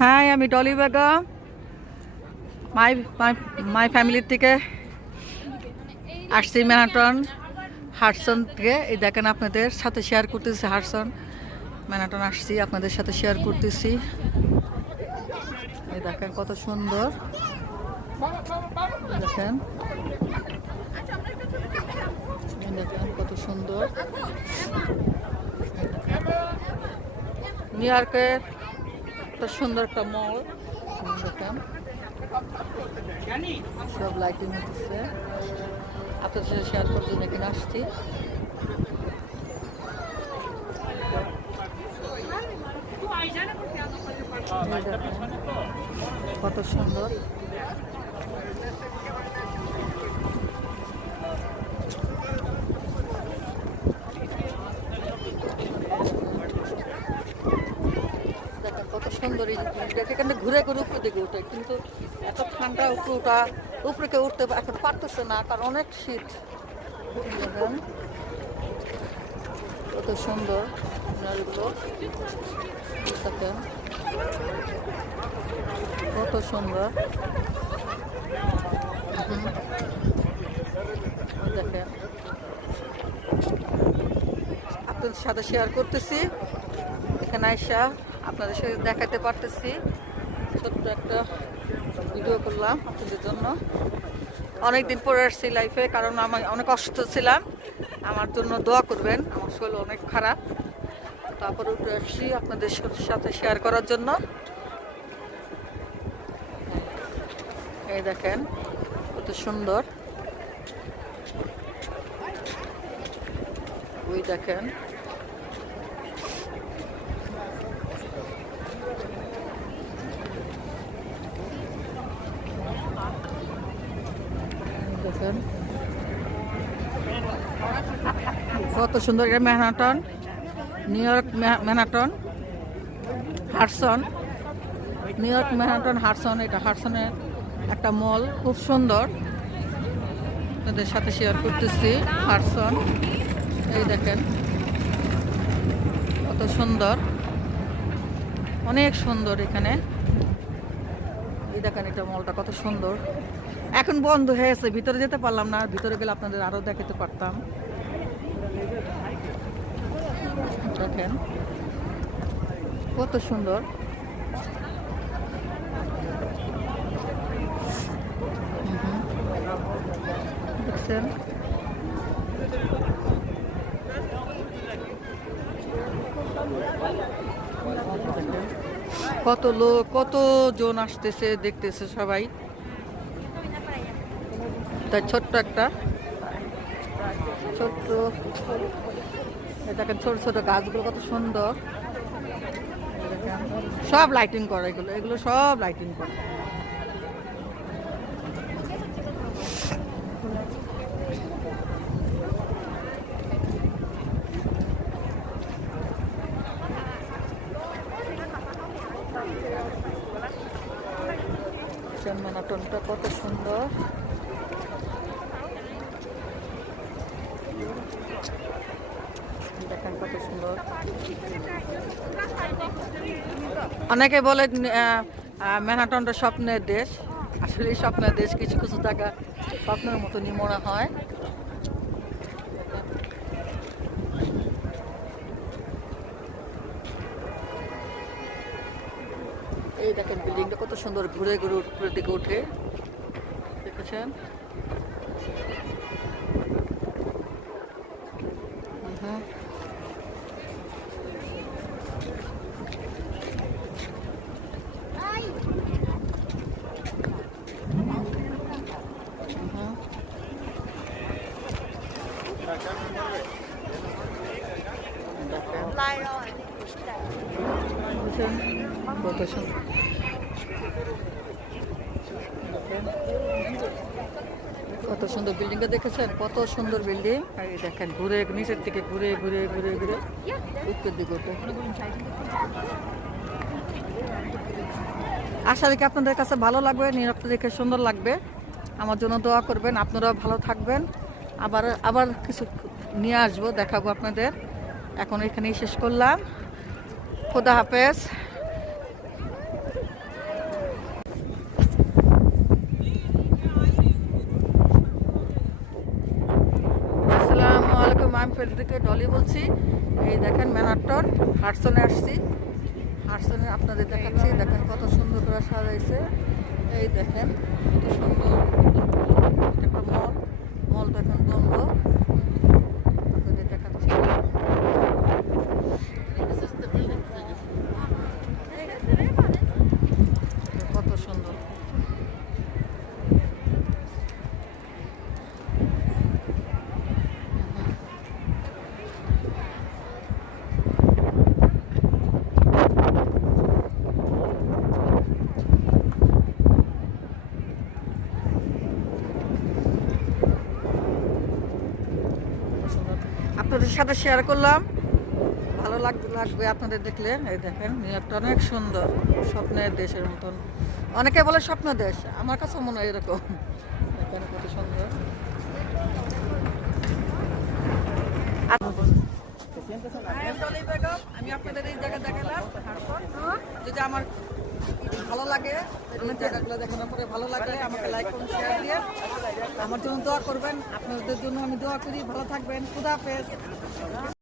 High, আমি ডলি বেগম। মাই মাই মাই ফ্যামিলির থেকে আসছি ম্যানাটন হার্টসন থেকে। এই দেখেন আপনাদের সাথে শেয়ার করতেছি। হার্টসন ম্যানাটন আসছি, আপনাদের সাথে শেয়ার করতেছি। এই দেখেন কত সুন্দর, দেখেন দেখেন কত সুন্দর। নিউ ইয়র্কের কত সুন্দর একটা মল, দেখেন সব লাইটিং হচ্ছে। আপনাদের সাথে শেয়ার করার জন্য এখানে আসছি। কত সুন্দর, দেখেন কত সুন্দর। এই এখানে ঘুরে ঘুরে উপরে দিকে ওঠে, কিন্তু এত ঠান্ডা উপরে কেউ উঠতে এখন পারতেছে না, কারণ অনেক শীত। দেখেন কত সুন্দর এগুলো, দেখেন কত সুন্দর। দেখেন আপনাদের সাথে শেয়ার করতেছি। এখানে আইসা আপনাদের সাথে দেখাতে পারতেছি, ছোট্ট একটা ভিডিও করলাম আপনাদের জন্য। অনেকদিন পরে আসছি লাইফে, কারণ আমি অনেক অসুস্থ ছিলাম। আমার জন্য দোয়া করবেন, আমার শরীর অনেক খারাপ। তারপরে উঠে আসছি আপনাদের সাথে শেয়ার করার জন্য। এই দেখেন কত সুন্দর, ওই দেখেন দেখেন কত সুন্দর। এটা Manhattan, new York Manhattan Hartson, new York Manhattan Hartson. এটা হার্টসনের একটা মল, খুব সুন্দর। আপনাদের সাথে শেয়ার করতেছি হার্টসন। এই দেখেন কত সুন্দর, অনেক সুন্দর এখানে। এই দেখেন এটা মলটা কত সুন্দর। এখন বন্ধ হয়েছে, ভিতরে যেতে পারলাম না। ভিতরে গেলে আপনাদের আরো দেখাতে পারতাম। দেখেন কত সুন্দর, দেখছেন কত লোক, কত জন আসতেছে, দেখতেছে সবাই। তাই ছোট্ট একটা ছোট্ট, দেখেন ছোট ছোট গাছগুলো কত সুন্দর। সব লাইটিং করে, এগুলো এগুলো সব লাইটিং করে। ম্যানহাটনটা কত সুন্দর, দেখেন কত সুন্দর। অনেকে বলে ম্যানহাটনটা স্বপ্নের দেশ। আসলে স্বপ্নের দেশ, কিছু কিছু জায়গা স্বপ্নের মতনই মনে হয়। এই দেখেন বিল্ডিংটা কত সুন্দর, ঘুরে ঘুরে উপরের দিকে উঠে, দেখেছেন। কত সুন্দর, কত সুন্দর বিল্ডিংটা দেখেছেন, কত সুন্দর বিল্ডিং। আর এই দেখেন ঘুরে নিচের থেকে ঘুরে ঘুরে ঘুরে ঘুরে উত্তর দিকে ওঠে। আশা রেখে আপনাদের কাছে ভালো লাগবে, নিরক্ত দেখে সুন্দর লাগবে। আমার জন্য দোয়া করবেন, আপনারাও ভালো থাকবেন। আবার আবার কিছু নিয়ে আসবো, দেখাবো আপনাদের। এখন এখানেই শেষ করলাম। খোদা হাফেজ। থেকে ডলি বলছি। এই দেখেন ম্যানাটন হার্টসনে আসছি। হার্টসনে আপনাদের দেখাচ্ছি, দেখেন কত সুন্দর করে সাজাইছে। এই দেখেন কত সুন্দর একটা মল, মলটা এখন বন্ধ, আপনাদের দেখাচ্ছি। কত সুন্দর। আপনাদের সাথে শেয়ার করলাম, ভালো লাগবে আপনাদের দেখলে। এই দেখেন নিউ ইয়র্কটা অনেক সুন্দর, স্বপ্নের দেশের মতন। অনেকে বলে স্বপ্ন দেশ, আমার কাছে মনে হয় এরকম। দেখেন কত সুন্দর। আমি আপনাদের এই জায়গা দেখালাম। যদি আমার ভালো লাগে, এই জায়গাগুলো দেখানোর পরে ভালো লাগলে আমাকে লাইক করুন, শেয়ার দিয়ে আমার জন্য দোয়া করবেন। আপনাদের জন্য আমি দোয়া করি। ভালো থাকবেন। খুদা হাফেজ।